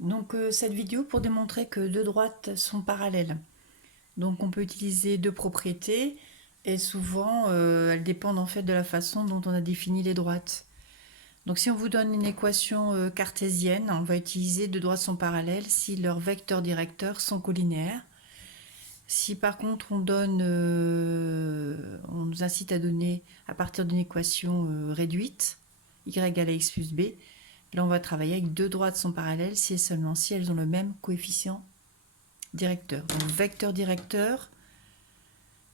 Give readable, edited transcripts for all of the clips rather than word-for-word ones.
Donc cette vidéo pour démontrer que deux droites sont parallèles. Donc on peut utiliser deux propriétés et souvent elles dépendent en fait de la façon dont on a défini les droites. Donc si on vous donne une équation cartésienne, on va utiliser deux droites sont parallèles si leurs vecteurs directeurs sont collinéaires. Si par contre on nous incite à donner à partir d'une équation réduite, y égale à x plus b, là on va travailler avec deux droites sont parallèles si et seulement si elles ont le même coefficient directeur. Donc vecteur directeur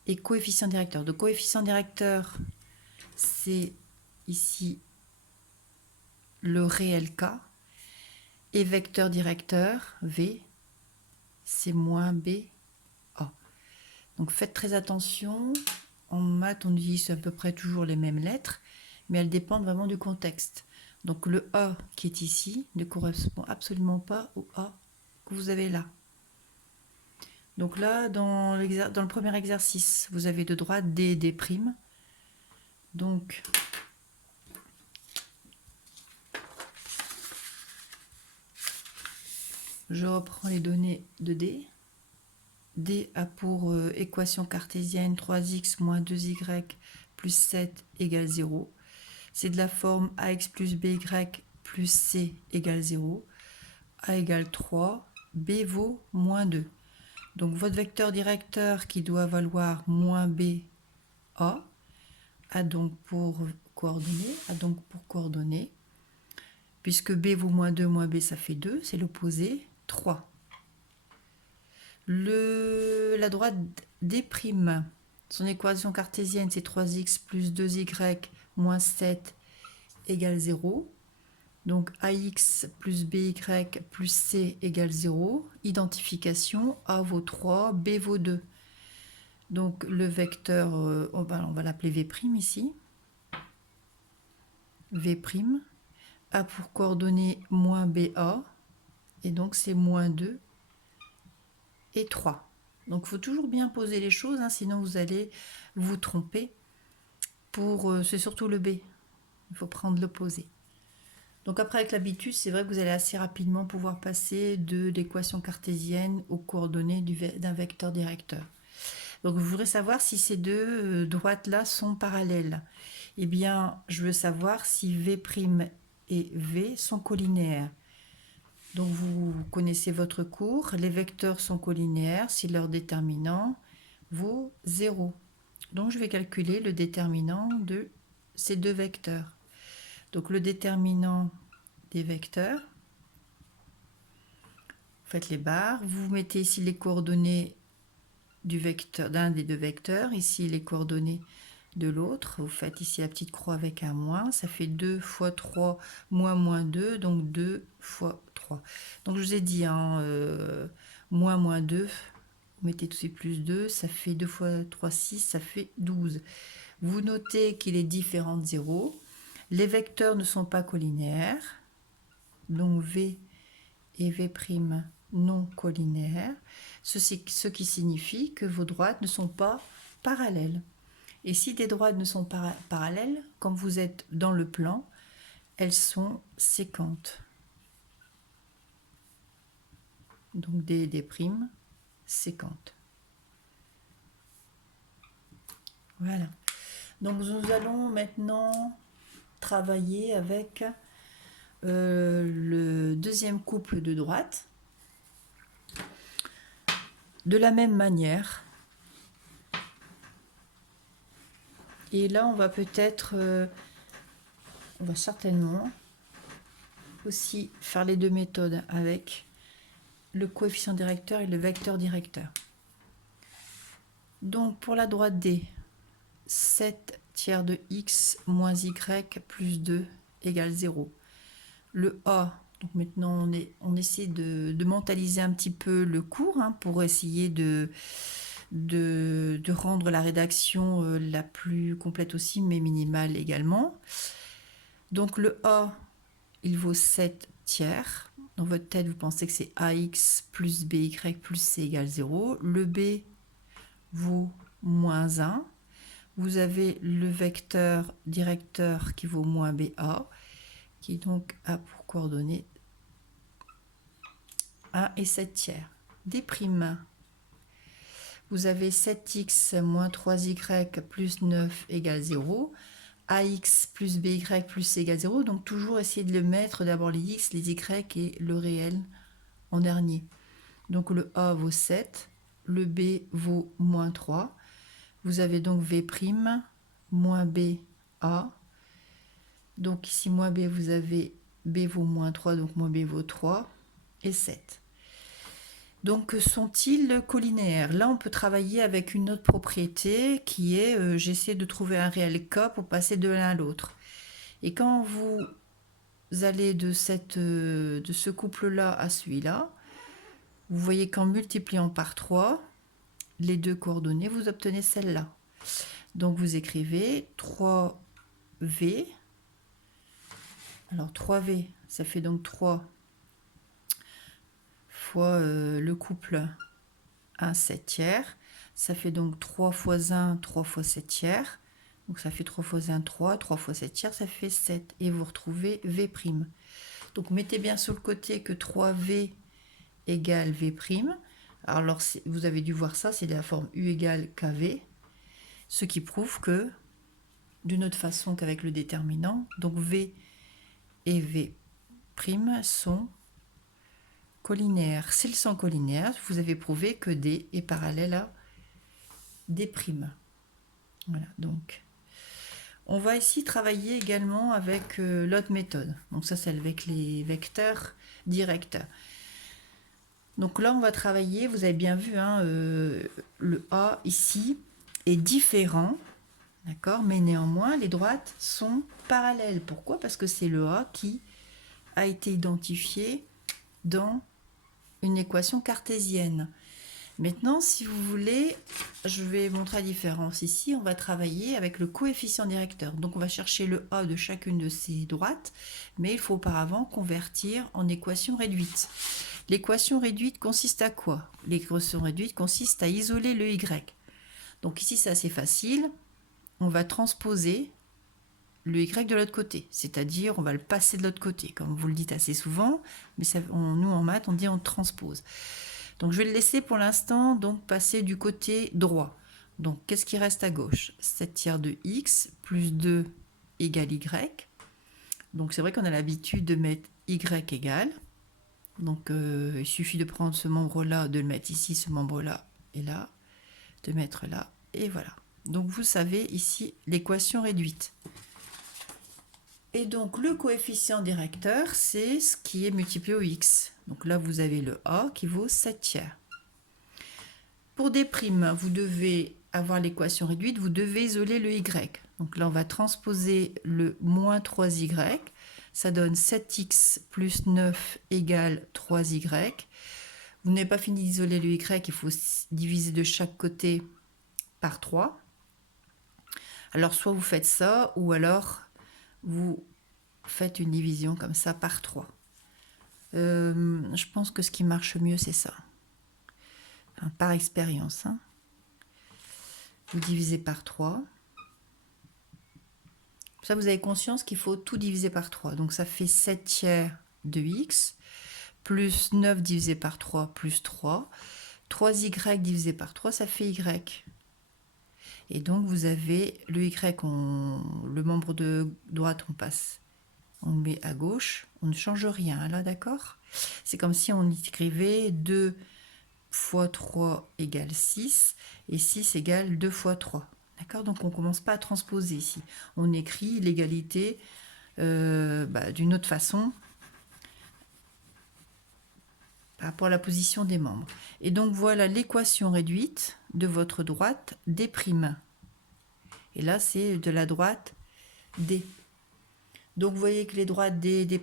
et coefficient directeur. Donc coefficient directeur, c'est ici le réel k, et vecteur directeur, v, c'est moins b, a. Donc faites très attention, en maths on utilise à peu près toujours les mêmes lettres, mais elles dépendent vraiment du contexte. Donc le A qui est ici ne correspond absolument pas au A que vous avez là. Donc là, dans le premier exercice, vous avez de droite D et D'. Donc, je reprends les données de D. D a pour équation cartésienne 3x moins 2y plus 7 égale 0. C'est de la forme ax plus by plus c égale 0. A égale 3, b vaut moins 2. Donc votre vecteur directeur qui doit valoir moins b, a donc pour coordonnées, puisque b vaut moins 2, moins b ça fait 2, c'est l'opposé, 3. La droite D', son équation cartésienne c'est 3x plus 2y moins 7 égale 0. Donc ax plus by plus c égale 0. Identification, a vaut 3, b vaut 2. Donc le vecteur, on va l'appeler v' ici. V', a pour coordonnées moins BA, et donc c'est moins 2 et 3. Donc il faut toujours bien poser les choses, hein, sinon vous allez vous tromper. C'est surtout le B, il faut prendre l'opposé. Donc après avec l'habitude, c'est vrai que vous allez assez rapidement pouvoir passer de l'équation cartésienne aux coordonnées d'un vecteur directeur. Donc je voudrais savoir si ces deux droites-là sont parallèles. Eh bien, je veux savoir si V' et V sont collinéaires. Donc vous connaissez votre cours, les vecteurs sont collinéaires si leur déterminant vaut 0. Donc je vais calculer le déterminant de ces deux vecteurs. Donc le déterminant des vecteurs, vous faites les barres, vous mettez ici les coordonnées d'un des deux vecteurs, ici les coordonnées de l'autre, vous faites ici la petite croix avec un moins, ça fait 2 fois 3 moins 2, donc 2 fois 3. Donc je vous ai dit, moins 2, vous mettez tout de suite plus 2, ça fait 2 fois 3, 6, ça fait 12. Vous notez qu'il est différent de 0. Les vecteurs ne sont pas collinéaires, donc V et V' non collinéaires, ce qui signifie que vos droites ne sont pas parallèles. Et si des droites ne sont pas parallèles, quand vous êtes dans le plan, elles sont séquentes. Donc des séquentes. Voilà. Donc nous allons maintenant travailler avec le deuxième couple de droites. De la même manière. Et là, on va certainement aussi faire les deux méthodes avec le coefficient directeur et le vecteur directeur. Donc pour la droite D, 7 tiers de x moins y plus 2 égale 0. Le A, donc maintenant on essaie de mentaliser un petit peu le cours pour essayer de rendre la rédaction la plus complète aussi, mais minimale également. Donc le A, il vaut 7 tiers. Dans votre tête, vous pensez que c'est AX plus BY plus C égale 0. Le B vaut moins 1. Vous avez le vecteur directeur qui vaut moins BA, qui donc a pour coordonnées 1 et 7 tiers. D', vous avez 7x moins 3y plus 9 égale 0. AX plus BY plus C égale 0. Donc toujours essayer de le mettre d'abord les X, les Y et le réel en dernier. Donc le A vaut 7, le B vaut moins 3. Vous avez donc V' moins B A. Donc ici moins B, vous avez B vaut moins 3, donc moins B vaut 3 et 7. Donc sont-ils collinaires? Là, on peut travailler avec une autre propriété qui est, j'essaie de trouver un réel K pour passer de l'un à l'autre. Et quand vous allez de ce couple-là à celui-là, vous voyez qu'en multipliant par 3, les deux coordonnées, vous obtenez celle-là. Donc vous écrivez 3V. Alors 3V, ça fait donc 3 fois le couple 1 7 tiers. Ça fait donc 3 fois 1, 3 fois 7 tiers. Donc ça fait 3 fois 1, 3, 3 fois 7 tiers, ça fait 7. Et vous retrouvez V'. Donc mettez bien sur le côté que 3V égale V'. Alors vous avez dû voir ça, c'est la forme U égale KV. Ce qui prouve que, d'une autre façon qu'avec le déterminant, donc V et V' sont collinaires. S'ils sont collinaires, vous avez prouvé que D est parallèle à D'. Voilà, donc on va ici travailler également avec l'autre méthode. Donc ça, c'est avec les vecteurs directs. Donc là, on va travailler, vous avez bien vu, hein, le A ici est différent, d'accord, mais néanmoins, les droites sont parallèles. Pourquoi? Parce que c'est le A qui a été identifié dans une équation cartésienne. Maintenant, si vous voulez, je vais montrer la différence. Ici, on va travailler avec le coefficient directeur. Donc, on va chercher le A de chacune de ces droites, mais il faut auparavant convertir en équation réduite. L'équation réduite consiste à quoi? L'équation réduite consiste à isoler le Y. Donc ici, c'est assez facile. On va transposer le Y de l'autre côté, c'est-à-dire on va le passer de l'autre côté, comme vous le dites assez souvent, mais ça, nous en maths, on dit on transpose. Donc je vais le laisser pour l'instant donc passer du côté droit. Donc qu'est-ce qui reste à gauche? 7 tiers de x plus 2 égale y. Donc c'est vrai qu'on a l'habitude de mettre y égale. Donc il suffit de prendre ce membre-là, de le mettre ici, ce membre-là et là, de mettre là, et voilà. Donc vous savez ici l'équation réduite. Et donc le coefficient directeur, c'est ce qui est multiplié au x. Donc là, vous avez le A qui vaut 7 tiers. Pour des primes, vous devez avoir l'équation réduite, vous devez isoler le y. Donc là, on va transposer le moins 3y. Ça donne 7x plus 9 égale 3y. Vous n'avez pas fini d'isoler le y, il faut diviser de chaque côté par 3. Alors, soit vous faites ça, ou alors vous faites une division comme ça par 3. Je pense que ce qui marche mieux, c'est ça. Enfin, par expérience. Hein. Vous divisez par 3. Ça, vous avez conscience qu'il faut tout diviser par 3. Donc, ça fait 7 tiers de x, plus 9 divisé par 3, plus 3. 3y divisé par 3, ça fait y. Et donc, vous avez le y, le membre de droite, on le met à gauche, on ne change rien, là, d'accord? C'est comme si on écrivait 2 fois 3 égale 6, et 6 égale 2 fois 3. D'accord? Donc, on ne commence pas à transposer ici. On écrit l'égalité d'une autre façon par rapport à la position des membres. Et donc, voilà l'équation réduite de votre droite D'. Et là, c'est de la droite D. Donc, vous voyez que les droites D'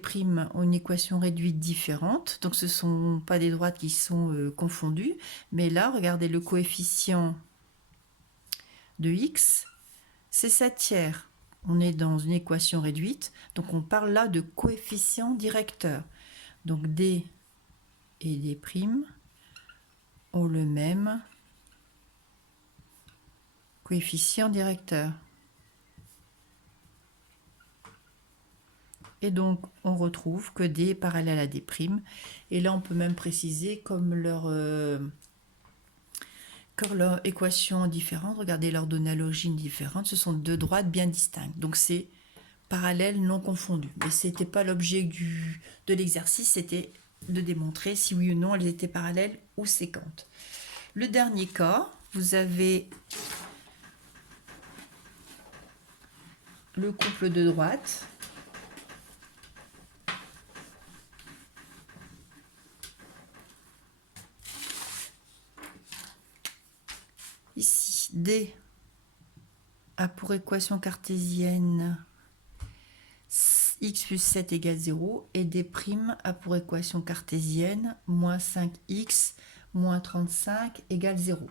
ont une équation réduite différente. Donc, ce ne sont pas des droites qui sont confondues. Mais là, regardez le coefficient de x, c'est 7 tiers. On est dans une équation réduite. Donc, on parle là de coefficient directeur. Donc, D et D' ont le même coefficient directeur. Et donc, on retrouve que D est parallèle à D'. Et là, on peut même préciser comme leur équation différente. Regardez leurs données à l'origine différentes. Ce sont deux droites bien distinctes. Donc, c'est parallèle non confondu. Mais ce n'était pas l'objet de l'exercice. C'était de démontrer si oui ou non elles étaient parallèles ou séquentes. Le dernier cas, vous avez le couple de droites. Ici, D a pour équation cartésienne x plus 7 égale 0 et D' a pour équation cartésienne moins 5x moins 35 égale 0.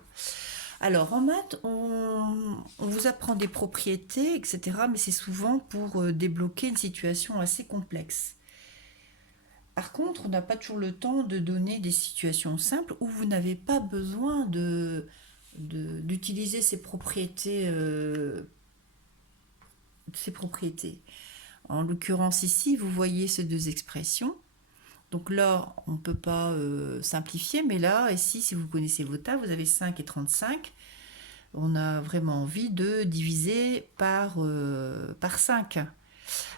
Alors en maths, on vous apprend des propriétés, etc. Mais c'est souvent pour débloquer une situation assez complexe. Par contre, on n'a pas toujours le temps de donner des situations simples où vous n'avez pas besoin d'utiliser ces propriétés. En l'occurrence ici, vous voyez ces deux expressions. Donc là, on ne peut pas simplifier, mais là, ici, si vous connaissez vos tables, vous avez 5 et 35. On a vraiment envie de diviser par 5.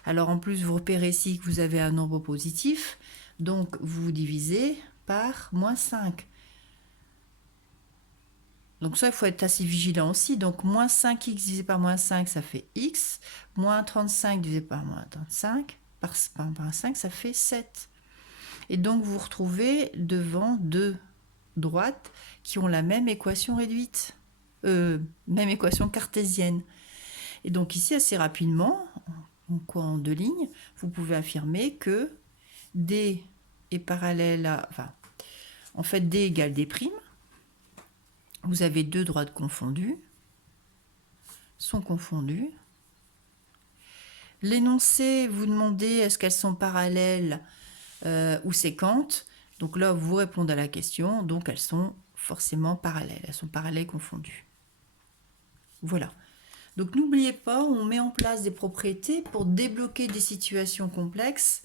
Alors en plus, vous repérez ici que vous avez un nombre positif, donc vous divisez par moins 5. Donc ça, il faut être assez vigilant aussi. Donc moins 5x divisé par moins 5, ça fait x. Moins 35 divisé par moins 35, par 5, ça fait 7. Et donc vous vous retrouvez devant deux droites qui ont la même équation réduite, même équation cartésienne. Et donc ici, assez rapidement, en deux lignes, vous pouvez affirmer que D est parallèle à... Enfin, en fait, D égale D'. Vous avez deux droites confondues, sont confondues. L'énoncé, vous demandez est-ce qu'elles sont parallèles ou séquentes. Donc là, vous répondez à la question, donc elles sont forcément parallèles, elles sont parallèles confondues. Voilà. Donc n'oubliez pas, on met en place des propriétés pour débloquer des situations complexes,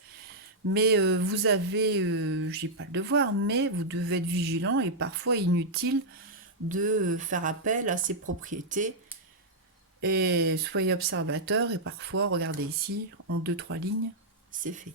mais vous avez, je dis pas le devoir, mais vous devez être vigilant et parfois inutile de faire appel à ces propriétés. Et soyez observateur et parfois, regardez ici, en 2-3 lignes, c'est fait.